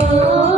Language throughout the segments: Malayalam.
哦。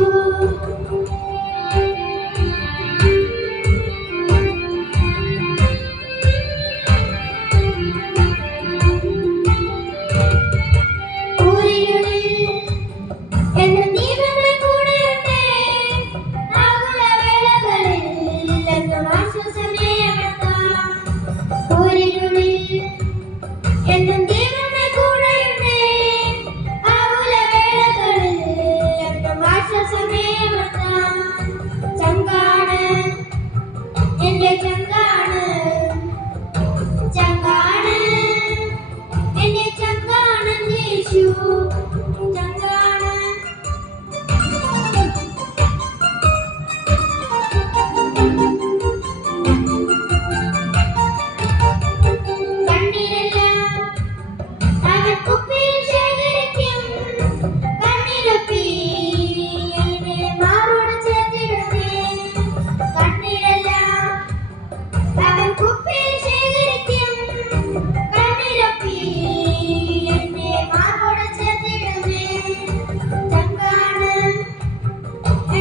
you.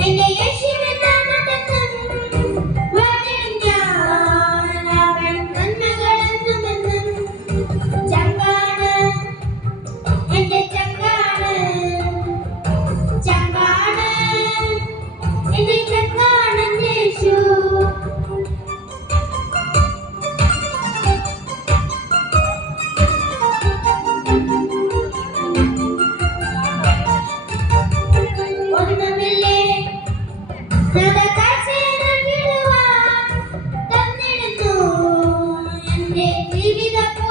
En el ജീവിതം